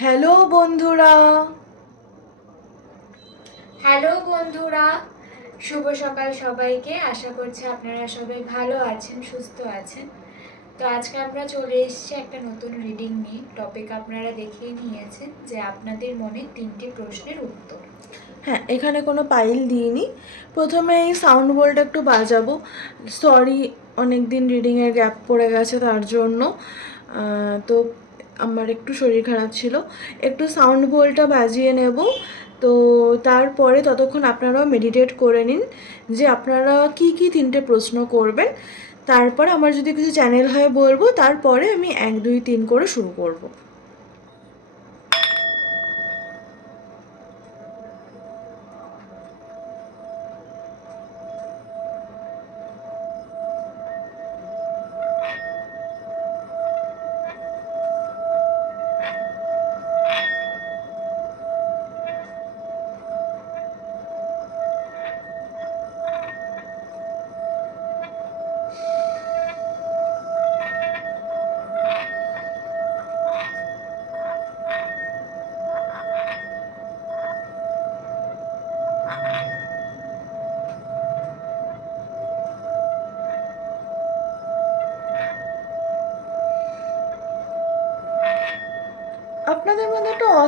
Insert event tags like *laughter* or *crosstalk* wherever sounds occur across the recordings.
Hello বন্ধুরা। Hello বন্ধুরা শুভ সকাল সবাইকে। আশা করছি আপনারা সবাই ভালো আছেন সুস্থ আছেন। তো আজকে আমরা চলে এসেছি একটা নতুন রিডিং নিয়ে। টপিক আপনারা দেখিয়ে নিয়েছেন যে আপনাদের মনে তিনটি প্রশ্নের উত্তর। হ্যাঁ এখানে কোনো পাইল দিইনি। প্রথমে এই সাউন্ড বোলটা একটু বাজাবো। সরি অনেক দিন রিডিংয়ের গ্যাপ পড়ে গেছে তার জন্য। তো আমার একটু শরীর খারাপ ছিল, একটু সাউন্ড বোলটা বাজিয়ে নেব। তো তারপরে ততক্ষণ আপনারাও মেডিটেট করে নিন যে আপনারা কি কি তিনটে প্রশ্ন করবেন। তারপরে আমার যদি কিছু চ্যানেল হয় বলব, তারপরে আমি এক, দুই, তিন করে শুরু করব।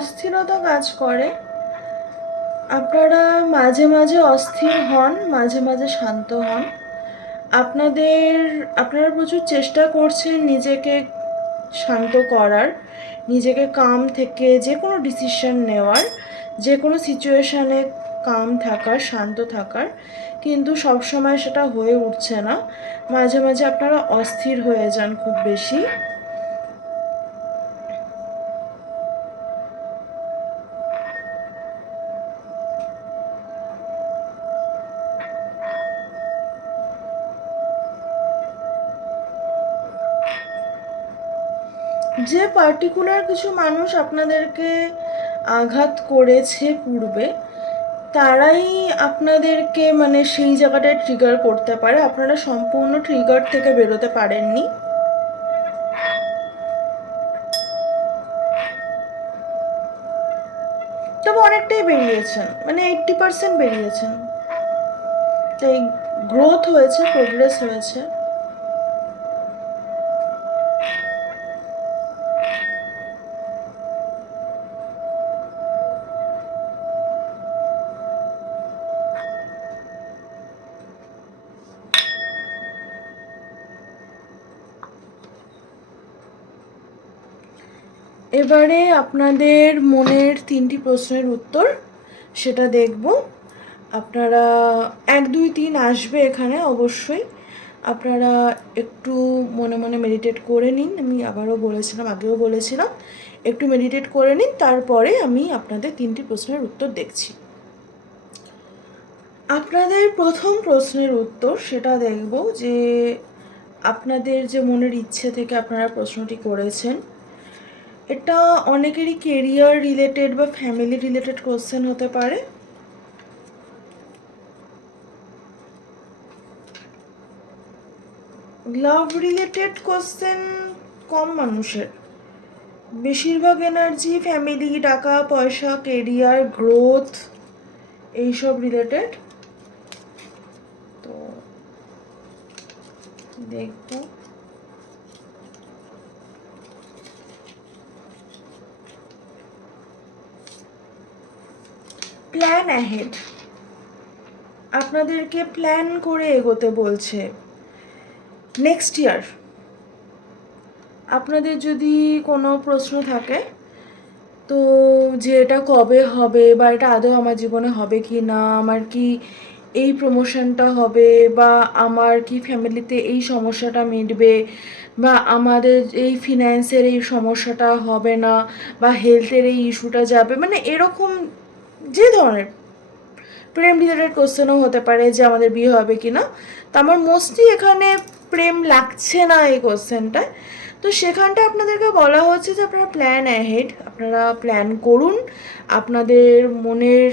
অস্থিরতা কাজ করে। আপনারা মাঝে মাঝে অস্থির হন, মাঝে মাঝে শান্ত হন। আপনাদের, আপনারা প্রচুর চেষ্টা করছেন নিজেকে শান্ত করার, নিজেকে কাম থেকে যে কোনো ডিসিশন নেওয়ার যে কোনো সিচুয়েশানে কাম থাকার, শান্ত থাকার। কিন্তু সব সময় সেটা হয়ে উঠছে না। মাঝে মাঝে আপনারা অস্থির হয়ে যান খুব বেশি। পার্টিকুলার কিছু মানুষ আপনাদেরকে আঘাত করেছে পূর্বে, তারাই আপনাদেরকে মানে সেই জায়গাটায় ট্রিগার করতে পারে। আপনারা সম্পূর্ণ ট্রিগার থেকে বেরোতে পারেননি। তবে অনেকটাই বেরিয়েছেন মানে এইট্টি পার্সেন্ট বেরিয়েছেন। তাই গ্রোথ হয়েছে প্রোগ্রেস হয়েছে। এবারে আপনাদের মনের তিনটি প্রশ্নের উত্তর, সেটা দেখব। আপনারা এক, দুই, তিন আসবে এখানে অবশ্যই। আপনারা একটু মনে মনে মেডিটেট করে নিন। আমি আবারও বলেছিলাম, আগেও বলেছিলাম, একটু মেডিটেট করে নিন, তারপরে আমি আপনাদের তিনটি প্রশ্নের উত্তর দেখছি। আপনাদের প্রথম প্রশ্নের উত্তর, সেটা দেখব যে আপনাদের যে মনের ইচ্ছে থেকে আপনারা প্রশ্নটি করেছেন এটা অনেকেরই কেরিয়ার রিলেটেড বা ফ্যামিলি রিলেটেড কোশ্চেন হতে পারে। লাভ রিলেটেড কোশ্চেন কম মানুষের। বেশিরভাগ এনার্জি ফ্যামিলি টাকা, পয়সা কেরিয়ার গ্রোথ এইসব রিলেটেড তো দেখব। প্ল্যান অ্যাহেড আপনাদেরকে প্ল্যান করে এগোতে বলছে। নেক্সট ইয়ার আপনাদের যদি কোনো প্রশ্ন থাকে, তো যে এটা কবে হবে বা এটা আদৌ আমার জীবনে হবে কি না, আমার কি এই প্রমোশনটা হবে বা আমার কি ফ্যামিলিতে এই সমস্যাটা মিটবে বা আমাদের এই ফিনান্সের এই সমস্যাটা হবে না বা হেলথের এই ইস্যুটা যাবে মানে এরকম যে ধরনের প্রেম রিলেটেড কোশ্চেনও হতে পারে যে আমাদের বিয়ে হবে কি না তো আমার মোস্টলি এখানে প্রেম লাগছে না এই কোশ্চেনটায় তো সেখানটা আপনাদেরকে বলা হচ্ছে যে আপনারা প্ল্যান অ্যাহেড আপনারা প্ল্যান করুন। আপনাদের মনের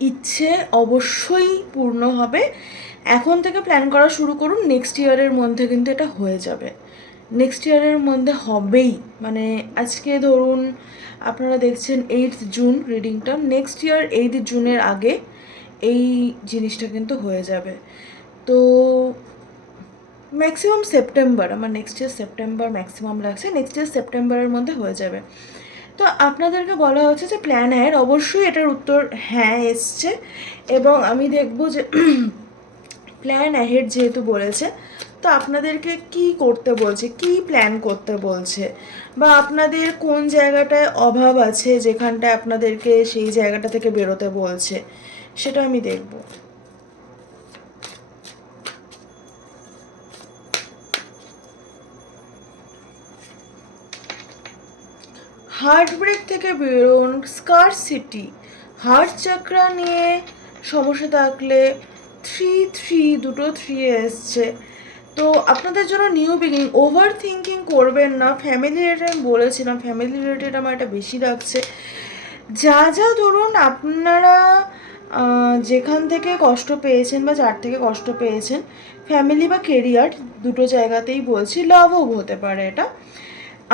ইচ্ছে অবশ্যই পূর্ণ হবে। এখন থেকে প্ল্যান করা শুরু করুন নেক্সট ইয়ারের মধ্যে কিন্তু এটা হয়ে যাবে। নেক্সট ইয়ারের মধ্যে হবেই। মানে আজকে ধরুন আপনারা দেখছেন এইট জুন রিডিংটা নেক্সট ইয়ার এইট জুনের আগে এই জিনিসটা কিন্তু হয়ে যাবে। তো ম্যাক্সিমাম সেপ্টেম্বর আমার নেক্সট ইয়ার সেপ্টেম্বর ম্যাক্সিমাম লাগছে নেক্সট ইয়ার সেপ্টেম্বরের মধ্যে হয়ে যাবে। তো আপনাদেরকে বলা হচ্ছে যে প্ল্যান হ্যার অবশ্যই এটার উত্তর হ্যাঁ এসছে এবং আমি দেখব যে *clears throat* প্ল্যান অ্যাহেড যেহেতু বলেছে তো আপনাদেরকে কি করতে বলছে? কি প্ল্যান করতে বলছে? বা আপনাদের কোন জায়গাটায় অভাব আছে যেখানটায় আপনাদেরকে সেই জায়গাটা থেকে বেরোতে বলছে? সেটা আমি দেখব। হার্ট ব্রেক থেকে বেরোন স্কার সিটি হার্ট চাকরা নিয়ে সমস্যা থাকলে থ্রি থ্রি দুটো থ্রি এসছে। তো আপনাদের জন্য নিউ বিগিনিং ওভার থিঙ্কিং করবেন না। ফ্যামিলি রিলেটেড আমি বলেছিলাম ফ্যামিলি রিলেটেড আমার এটা বেশি লাগছে। যা যা ধরুন আপনারা যেখান থেকে কষ্ট পেয়েছেন বা যার থেকে কষ্ট পেয়েছেন ফ্যামিলি বা কেরিয়ার দুটো জায়গাতেই বলছি, লাভও হতে পারে এটা।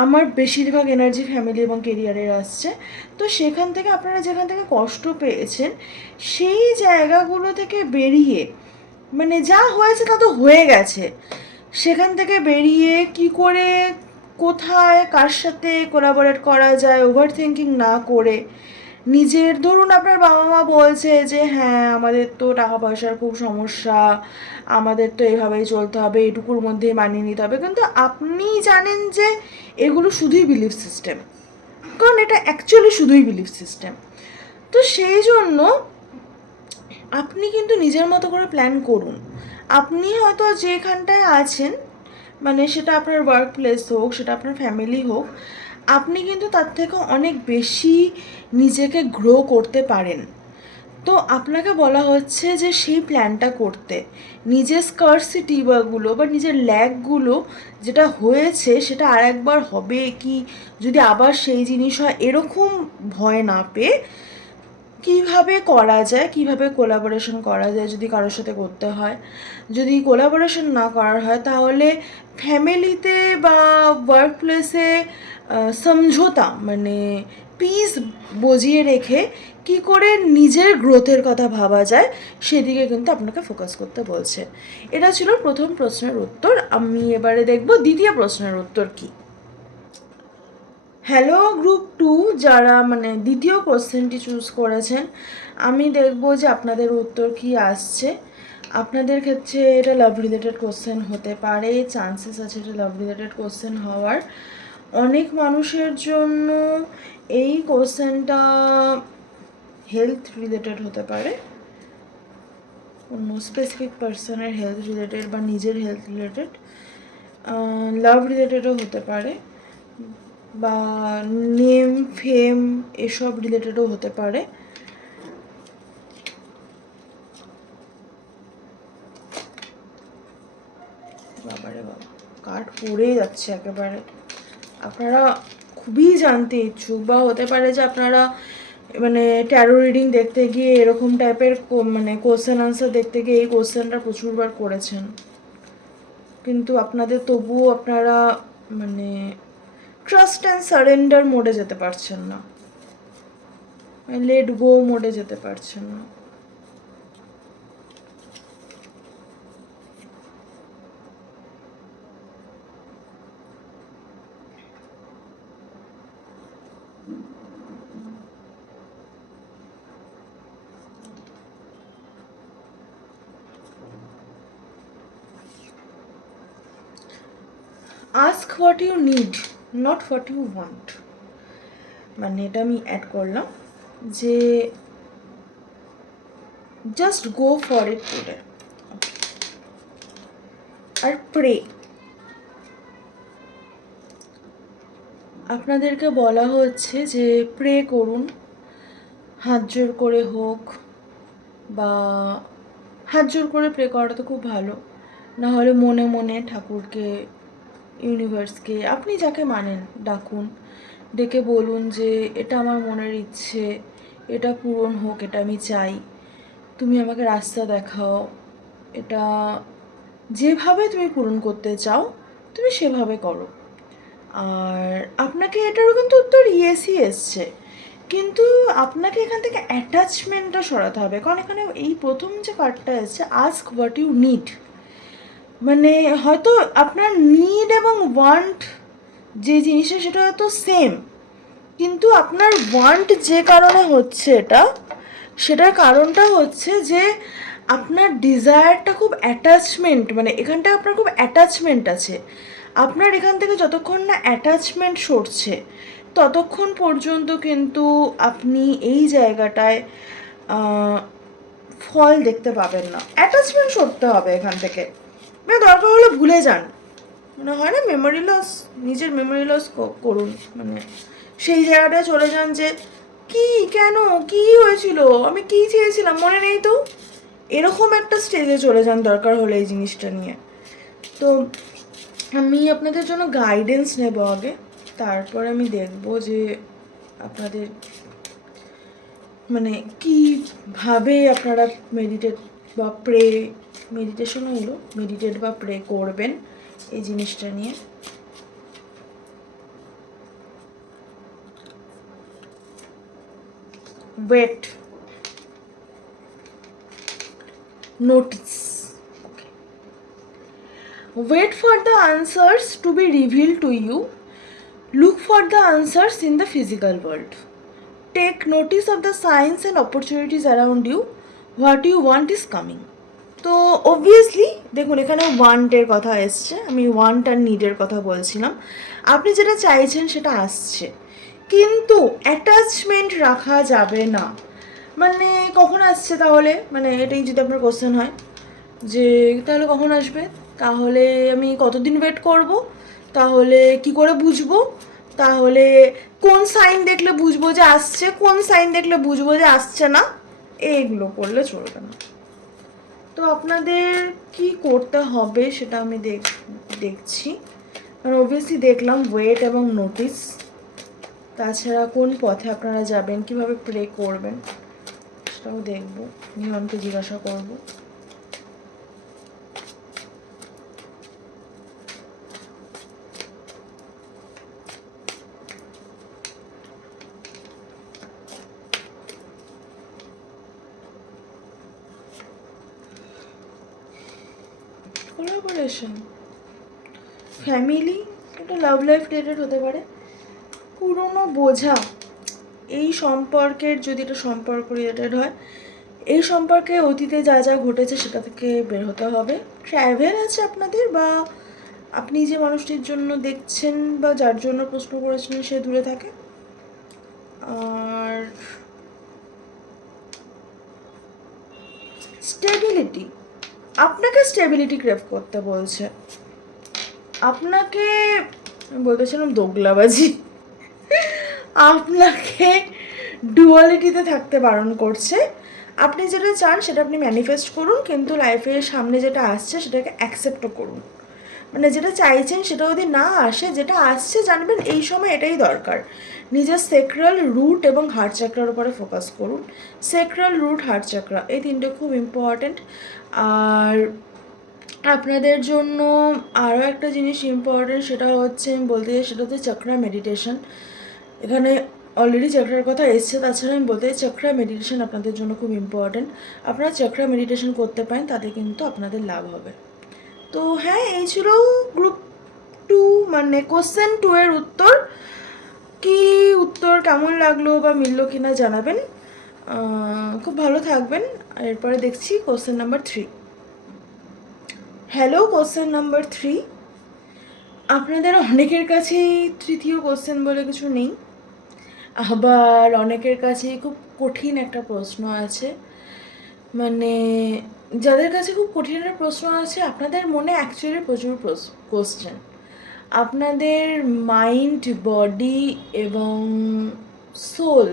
আমার বেশিরভাগ এনার্জি ফ্যামিলি এবং কেরিয়ারের আসছে। তো সেখান থেকে আপনারা যেখান থেকে কষ্ট পেয়েছেন, সেই জায়গাগুলো থেকে বেরিয়ে মানে যা হয়েছে তা তো হয়ে গেছে। সেখান থেকে বেরিয়ে কি করে, কোথায়, কার সাথে কোলাবোরেট করা যায় ওভার থিঙ্কিং না করে, নিজের, ধরুন আপনার বাবা মা বলছে যে হ্যাঁ আমাদের তো টাকা পয়সার খুব সমস্যা, আমাদের তো এভাবেই চলতে হবে, এটুকুর মধ্যেই মানিয়ে নিতে হবে। কিন্তু আপনি জানেন যে এগুলো শুধুই বিলিফ সিস্টেম কারণ এটা অ্যাকচুয়ালি শুধুই বিলিফ সিস্টেম তো সেই জন্য আপনি কিন্তু নিজের মতো করে প্ল্যান করুন। আপনি হয়তো যেখানটায় আছেন মানে সেটা আপনার ওয়ার্ক প্লেস হোক, সেটা আপনার ফ্যামিলি হোক, আপনি কিন্তু তার থেকে অনেক বেশি নিজেকে গ্রো করতে পারেন। তো আপনাকে বলা হচ্ছে যে সেই প্ল্যানটা করতে। নিজের স্কারসিটি বাগুলো বা নিজের ল্যাগগুলো যেটা হয়েছে, সেটা আর একবার হবে কি? যদি আবার সেই জিনিস হয়, এরকম ভয় না পেয়ে কীভাবে করা যায়, কীভাবে কোলাবোরেশন করা যায় যদি কারোর সাথে করতে হয়? যদি কোলাবোরেশন না করার হয়, তাহলে ফ্যামিলিতে বা ওয়ার্ক প্লেসে সমঝোতা মানে পিস বজিয়ে রেখে কি করে নিজের গ্রোথের কথা ভাবা যায়, সেদিকে কিন্তু আপনাকে ফোকাস করতে বলছে। এটা ছিল প্রথম প্রশ্নের উত্তর। আমি এবারে দেখব দ্বিতীয় প্রশ্নের উত্তর কী? হ্যালো গ্রুপ টু যারা মানে দ্বিতীয় কোশ্চেনটি চুজ করেছেন, আমি দেখব যে আপনাদের উত্তর কি আসছে। আপনাদের ক্ষেত্রে এটা লাভ রিলেটেড কোশ্চেন হতে পারে চান্সেস আছে এটা লাভ রিলেটেড কোশ্চেন হওয়ার। অনেক মানুষের জন্য এই কোশ্চেনটা হেলথ রিলেটেড হতে পারে। কোনো স্পেসিফিক পার্সনের হেলথ রিলেটেড বা নিজের হেলথ রিলেটেড লাভ রিলেটেডও হতে পারে। বা নেম, ফেম এসব রিলেটেডও হতে পারে। বাবারে বাবা কার্ড পড়েই যাচ্ছে একেবারে। আপনারা খুবই জানতে ইচ্ছুক বা হতে পারে যে আপনারা মানে ট্যারো রিডিং দেখতে গিয়ে এরকম টাইপের মানে কোশ্চেন আনসার দেখতে গিয়ে এই কোশ্চেনটা প্রচুরবার করেছেন। কিন্তু আপনাদের তবুও আপনারা মানে ট্রাস্ট অ্যান্ড সারেন্ডার মোডে যেতে পারছেন না। লেট গো মোডে যেতে পারছেন না। Ask what you need not what you want মানে এটা আমি অ্যাড করলাম যে just go for it today R pray আপনাদেরকে বলা হচ্ছে যে প্রে করুন, হাত জোর করে হোক বা হাত জোর করে প্রে করাটা তো খুব ভালো। না হলে মনে মনে ঠাকুরকে ইউনিভার্সকে আপনি যাকে মানেন, ডাকুন। ডেকে বলুন যে, এটা আমার মনের ইচ্ছে, এটা পূরণ হোক, এটা আমি চাই। তুমি আমাকে রাস্তা দেখাও। এটা যেভাবে তুমি পূরণ করতে চাও, তুমি সেভাবে করো। আর আপনাকে এটারও কিন্তু উত্তর ইয়েসই এসছে। কিন্তু আপনাকে এখান থেকে অ্যাটাচমেন্টটা সরাতে হবে। কারণ এখানে এই প্রথম যে কার্ডটা এসছে আস্ক হোয়াট ইউ নিড মানে হয়তো আপনার নিড এবং ওয়ান্ট যে জিনিসটা, সেটা হয়তো সেম কিন্তু আপনার ওয়ান্ট যে কারণে হচ্ছে এটা, সেটার কারণটা হচ্ছে যে আপনার ডিজায়ারটা খুব অ্যাটাচমেন্ট মানে এখানটা আপনার খুব অ্যাটাচমেন্ট আছে। আপনার এখান থেকে যতক্ষণ না অ্যাটাচমেন্ট সরছে, ততক্ষণ পর্যন্ত কিন্তু আপনি এই জায়গাটায় ফল দেখতে পাবেন না। অ্যাটাচমেন্ট সরতে হবে এখান থেকে। মানে দরকার হলে ভুলে যান। মানে হয় না মেমোরি লস নিজের মেমোরি লস করুন। মানে সেই জায়গাটায় চলে যান যে, কি, কেন? কি হয়েছিল? আমি কি চেয়েছিলাম? মনে নেই তো? এরকম একটা স্টেজে চলে যান দরকার হলে এই জিনিসটা নিয়ে। তো আমি আপনাদের জন্য গাইডেন্স নেব আগে। তারপর আমি দেখব যে আপনাদের মানে কীভাবে আপনারা মেডিটেট বা প্রে মেডিটেশনও এলো মেডিটেট বা প্রে করবেন এই জিনিসটা নিয়ে wait. Okay. Wait for the answers to be revealed to you. Look for the answers in the physical world. Take notice of the signs and opportunities around you. What you want is coming. তো obviously দেখুন এখানে ওয়ান্টের কথা এসছে। আমি want আর নিডের কথা বলছিলাম। আপনি যেটা চাইছেন সেটা আসছে। কিন্তু অ্যাটাচমেন্ট রাখা যাবে না। মানে কখন আসছে তাহলে? মানে এটাই যদি আপনার কোশ্চেন হয়। যে তাহলে কখন আসবে? তাহলে আমি কতদিন ওয়েট করব? তাহলে কি করে বুঝব? তাহলে কোন সাইন দেখলে বুঝব যে আসছে? কোন সাইন দেখলে বুঝব যে আসছে না? এইগুলো করলে চলবে না। তো আপনাদের কি করতে হবে সেটা আমি দেখ, দেখছি। কারণ অবভিয়াসলি দেখলাম ওয়েট এবং নোটিস তাছাড়া কোন পথে আপনারা যাবেন, কীভাবে প্রে করবেন, সেটাও দেখব। নিয়মকে জিজ্ঞাসা করব। কোলাবোরেশন ফ্যামিলি একটা লাভ লাইফ রিলেটেড হতে পারে। পুরনো বোঝা, এই সম্পর্কের যদি এটা সম্পর্ক রিলেটেড হয়, এই সম্পর্কে অতীতে যা যা ঘটেছে সেটা থেকে বের হতে হবে। ট্র্যাভেল আছে আপনাদের বা আপনি যে মানুষটির জন্য দেখছেন বা যার জন্য প্রশ্ন করেছিলেন সে দূরে থাকে। আর স্টেবিলিটি আপনাকে স্টেবিলিটি ক্রেভ করতে বলছে। আপনাকে বলতেছিলাম দোগলাবাজি। আপনাকে ডুয়ালিটিতে থাকতে বারণ করছে। আপনি যেটা চান সেটা আপনি ম্যানিফেস্ট করুন, কিন্তু লাইফের সামনে যেটা আসছে সেটাকে অ্যাকসেপ্টও করুন। মানে যেটা চাইছেন সেটা যদি না আসে, যেটা আসছে জানবেন এই সময় এটাই দরকার। নিজের সেক্রাল রুট এবং হার্ট চাকরার উপরে ফোকাস করুন। সেক্রাল রুট হার্ট চাকরা এই তিনটে খুব ইম্পর্ট্যান্ট আর আপনাদের জন্য আরও একটা জিনিস ইম্পর্ট্যান্ট সেটা হচ্ছে আমি বলতে চাই সেটা হচ্ছে চক্রা মেডিটেশন এখানে অলরেডি চক্রার কথা এসছে, তাছাড়া আমি বলতে চাই চক্রা মেডিটেশন আপনাদের জন্য খুব ইম্পর্ট্যান্ট আপনারা চক্রা মেডিটেশন করতে পারেন, তাতে কিন্তু আপনাদের লাভ হবে। তো হ্যাঁ এই ছিল গ্রুপ টু মানে কোশ্চেন টু এর উত্তর। কি উত্তর কেমন লাগল বা মিললো কি না জানাবেন খুব ভালো থাকবেন। এরপরে দেখছি question number three hello question number three আপনাদের অনেকের কাছেই তৃতীয় কোশ্চেন বলে কিছু নেই। আবার অনেকের কাছে খুব কঠিন একটা প্রশ্ন আছে। মানে যাদের কাছে খুব কঠিন একটা প্রশ্ন আছে, আপনাদের মনে অ্যাকচুয়ালি প্রচুর কোশ্চেন আপনাদের মাইন্ড বডি এবং সোল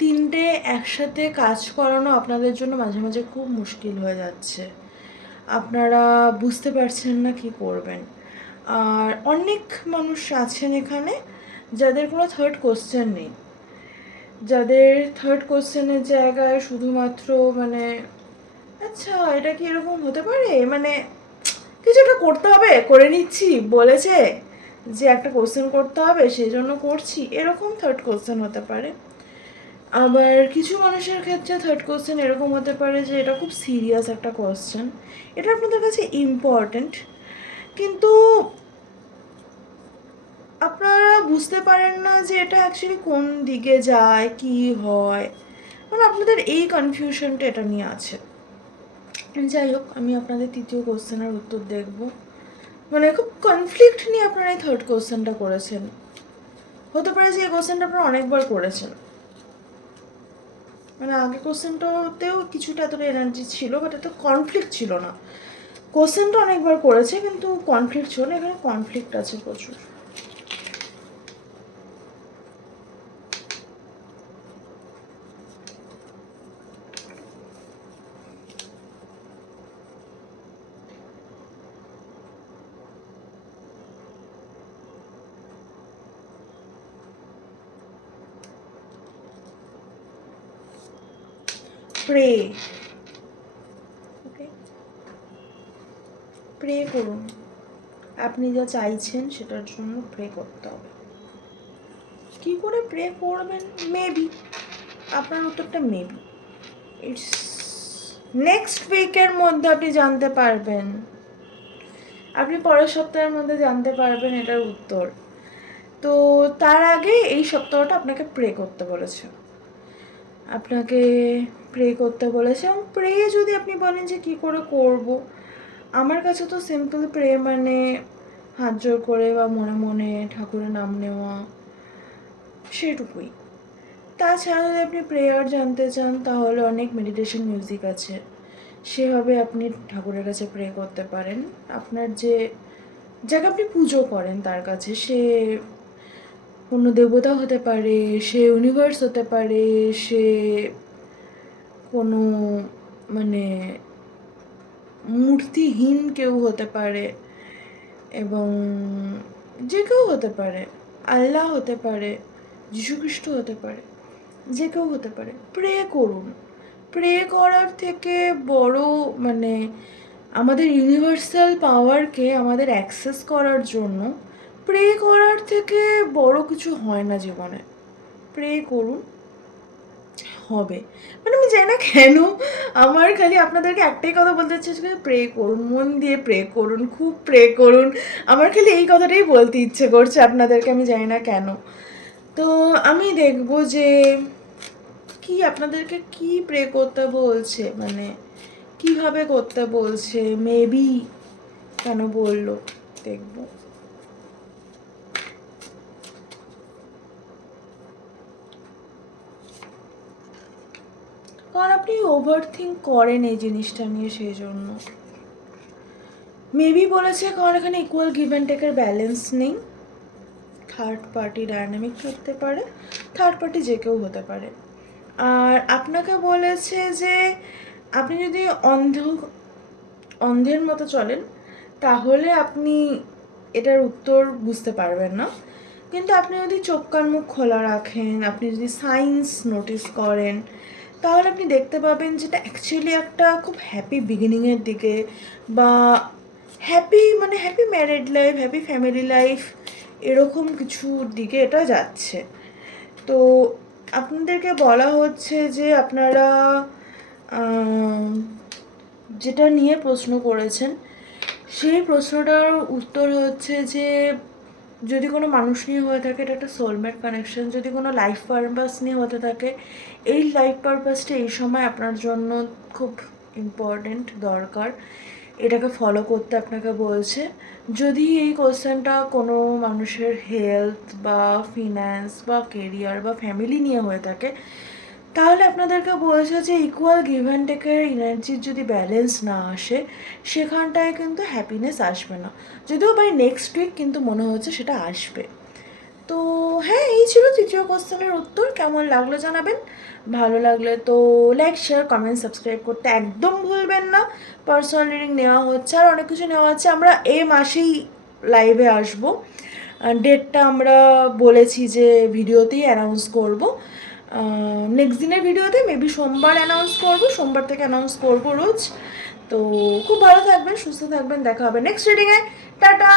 তিনটে একসাথে কাজ করানো আপনাদের জন্য মাঝে মাঝে খুব মুশকিল হয়ে যাচ্ছে। আপনারা বুঝতে পারছেন না কি করবেন। আর অনেক মানুষ আছেন এখানে, যাদের কোনো থার্ড কোশ্চেন নেই। যাদের থার্ড কোশ্চেনের জায়গায় শুধুমাত্র মানে আচ্ছা এটা কি এরকম হতে পারে? মানে কিছু একটা করতে হবে, করে নিচ্ছি, বলেছে যে একটা কোশ্চেন করতে হবে সেই জন্য করছি। এরকম থার্ড কোশ্চেন হতে পারে। আবার কিছু মানুষের ক্ষেত্রে থার্ড কোশ্চেন এরকম হতে পারে যে এটা খুব সিরিয়াস একটা কোশ্চেন এটা আপনাদের কাছে ইম্পর্ট্যান্ট কিন্তু আপনারা বুঝতে পারেন না যে এটা অ্যাকচুয়ালি কোন দিকে যায়, কি হয়। মানে আপনাদের এই কনফিউশনটা এটা নিয়ে আছে। যাই হোক, আমি আপনাদের তৃতীয় কোশ্চেনের উত্তর দেখব। মানে খুব কনফ্লিক্ট নিয়ে আপনারা এই থার্ড কোশ্চেনটা করেছেন। হতে পারে যে এই কোশ্চেনটা আপনারা অনেকবার করেছেন। মানে আগের কোশ্চেনটাতেও কিছুটা এতটা এনার্জি ছিল বাট এত কনফ্লিক্ট ছিল না। কোশ্চেনটা অনেকবার করেছে, কিন্তু কনফ্লিক্ট ছিল না। এখানে কনফ্লিক্ট আছে প্রচুর প্রে ওকে প্রে করুন আপনি যা চাইছেন সেটার জন্য প্রে করতে হবে। কি করে প্রে করবেন? মেবি আপনার উত্তরটা মেবি ইটস নেক্সট উইকের মধ্যে আপনি জানতে পারবেন। আপনি পরের সপ্তাহের মধ্যে জানতে পারবেন এটার উত্তর। তো তার আগে এই সপ্তাহটা আপনাকে প্রে করতে বলেছে। আপনাকে প্রে করতে বলেছে এবং প্রে যদি আপনি বলেন যে কি করে করব, আমার কাছে তো সিম্পল প্রে মানে হাত জোর করে বা মনে মনে ঠাকুরের নাম নেওয়া, সেটুকুই। তাছাড়া যদি আপনি প্রেয়ার জানতে চান, তাহলে অনেক মেডিটেশন মিউজিক আছে। সেভাবে আপনি ঠাকুরের কাছে প্রে করতে পারেন। আপনার যে, যাকে আপনি পুজো করেন তার কাছে, সে কোনো দেবতা হতে পারে, সে ইউনিভার্স হতে পারে, সে কোনো মানে মূর্তিহীন কেউ হতে পারে এবং যে কেউ হতে পারে, আল্লাহ হতে পারে যীশুখ্রিস্ট হতে পারে, যে কেউ হতে পারে। প্রে করুন। প্রে করার থেকে বড় মানে আমাদের ইউনিভার্সাল পাওয়ারকে আমাদের অ্যাক্সেস করার জন্য প্রে করার থেকে বড় কিছু হয় না জীবনে। প্রে করুন। হবে। মানে আমি জানি না কেন, আমার খালি আপনাদেরকে একটাই কথা বলতে চাচ্ছি যে প্রে করুন, মন দিয়ে প্রে করুন, খুব প্রে করুন। আমার খালি এই কথাটাই বলতে ইচ্ছে করছে আপনাদেরকে, আমি জানি না কেন। তো আমি দেখব যে কি আপনাদেরকে কি প্রে করতে বলছে মানে কীভাবে করতে বলছে মেবি কেন বলল, দেখব। কারণ আপনি ওভার থিঙ্ক করেন এই জিনিসটা নিয়ে সেই জন্য মেবি বলেছে কারণ এখানে ইকুয়াল গিভ অ্যান্ড টেকের ব্যালেন্স নেই। থার্ড পার্টি ডায়নামিক করতে পারে থার্ড পার্টি যে কেউ হতে পারে। আর আপনাকে বলেছে যে আপনি যদি অন্ধ, অন্ধের মতো চলেন, তাহলে আপনি এটার উত্তর বুঝতে পারবেন না। কিন্তু আপনি যদি চোখ কান মুখ খোলা রাখেন, আপনি যদি সায়েন্স নোটিস করেন তাহলে আপনি দেখতে পাবেন যেটা অ্যাকচুয়ালি একটা খুব হ্যাপি বিগিনিংয়ের দিকে বা হ্যাপি মানে happy married life happy family life এরকম কিছুর দিকে এটা যাচ্ছে। তো আপনাদেরকে বলা হচ্ছে যে আপনারা যেটা নিয়ে প্রশ্ন করেছেন, সেই প্রশ্নটার উত্তর হচ্ছে যে যদি কোনো মানুষ নিয়ে হয়ে থাকে, এটা একটা সোলমেট কানেকশন যদি কোনো লাইফ পারপাস নিয়ে হতে থাকে, এই লাইফ পারপাসটা এই সময় আপনার জন্য খুব ইম্পর্ট্যান্ট দরকার। এটাকে ফলো করতে আপনাকে বলছে। যদি এই কোশ্চেনটা কোনো মানুষের হেলথ বা ফিন্যান্স বা কেরিয়ার বা ফ্যামিলি নিয়ে হয়ে থাকে তাহলে আপনাদেরকে বলেছে যে ইকুয়াল গিভ অ্যান্ড টেকের এনার্জির যদি ব্যালেন্স না আসে, সেখানটায় কিন্তু হ্যাপিনেস আসবে না। যদিও বাই নেক্সট উইক কিন্তু মনে হচ্ছে সেটা আসবে। তো হ্যাঁ এই ছিল তৃতীয় কোশ্চেনের উত্তর। কেমন লাগল জানাবেন? ভালো লাগলে তো লাইক শেয়ার কমেন্ট সাবস্ক্রাইব করতে একদম ভুলবেন না। পার্সোনাল রিডিং নেওয়া হচ্ছে আর অনেক কিছু নেওয়া হচ্ছে আমরা এই মাসেই লাইভে আসব। ডেটটা আমরা বলেছি যে ভিডিওতেই অ্যানাউন্স করব। নেক্সট দিনের ভিডিওতে মেবি সোমবার অ্যানাউন্স করব, সোমবার থেকে অ্যানাউন্স করব রোজ। তো খুব ভালো থাকবেন, সুস্থ থাকবেন, দেখা হবে নেক্সট রিডিংয়ে টাটা!